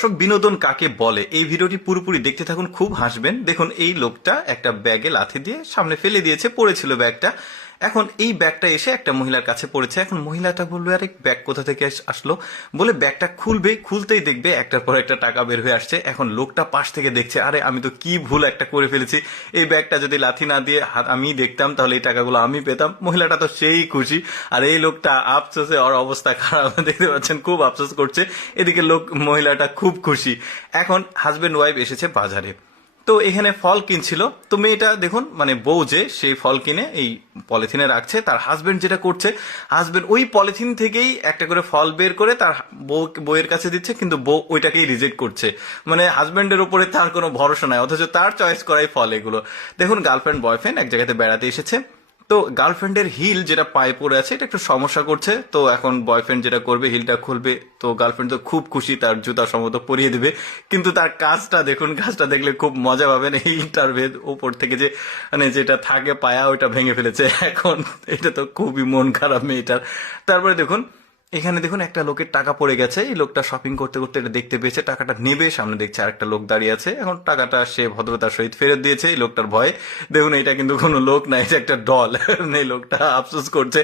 দর্শক, বিনোদন কাকে বলে এই ভিডিওটি পুরোপুরি দেখতে থাকুন, খুব হাসবেন। দেখুন, এই লোকটা একটা ব্যাগে লাথি দিয়ে সামনে ফেলে দিয়েছে, পড়েছিল ব্যাগটা। এখন এই ব্যাগটা এসে একটা মহিলার কাছে পড়েছে। এখন মহিলাটা বললো, আরে ব্যাগ কোথা থেকে আসলো, বলে ব্যাগটা খুলবে, খুলতেই দেখবে একটার পর একটা টাকা বের হয়ে আসছে। এখন লোকটা পাশ থেকে দেখছে, আরে আমি তো কি ভুল একটা করে ফেলেছি, এই ব্যাগটা যদি লাথি না দিয়ে হাত আমি দেখতাম তাহলে এই টাকাগুলো আমি পেতাম। মহিলাটা তো সেই খুশি, আর এই লোকটা আফসোসে ওর অবস্থা খারাপ, দেখতে পাচ্ছেন খুব আফসোস করছে। এদিকে মহিলাটা খুব খুশি। এখন হাজবেন্ড ওয়াইফ এসেছে বাজারে, তো এখানে ফল কিনছিল। তো মেয়েটা দেখুন, মানে বউ যে, সেই ফল কিনে এই পলিথিনে রাখছে। তার হাজবেন্ড যেটা করছে, হাজবেন্ড ওই পলিথিন থেকেই একটা করে ফল বের করে তার বউয়ের কাছে দিচ্ছে, কিন্তু বউ ওইটাকেই রিজেক্ট করছে। মানে হাজবেন্ডের উপরে তার কোনো ভরসা নাই, অথচ তার চয়েস করাই ফল এগুলো। দেখুন, গার্লফ্রেন্ড বয়ফ্রেন্ড এক জায়গাতে বেড়াতে এসেছে। তো গার্লফ্রেন্ডের হিল যেটা পায়ে পড়ে আছে এটা একটু সমস্যা করছে। তো এখন বয়ফ্রেন্ড যেটা করবে, হিলটা খুলবে। তো গার্লফ্রেন্ড তো খুব খুশি, তার জুতা সম্ভবত পরিয়ে দিবে। কিন্তু তার কাজটা দেখুন, কাজটা দেখলে খুব মজা পাবেন। হিলটার ভেদ উপর থেকে যে, মানে যেটা থাকে পায়া, ওইটা ভেঙে ফেলেছে। এখন এটা তো খুবই মন খারাপ মেয়েটার। তারপরে দেখুন, এখানে দেখুন একটা লোকের টাকা পড়ে গেছে। এই লোকটা শপিং করতে করতে এটা দেখতে পেয়েছে, টাকাটা নেবে, সামনে দেখছে আরেকটা লোক দাঁড়িয়ে আছে। এখন টাকাটা সে ভদ্রতার সহিত ফেরত দিয়েছে এই লোকটার ভয়ে। দেখুন, এটা কিন্তু কোনো লোক না, এটা একটা ডল। এই লোকটা আফসোস করছে।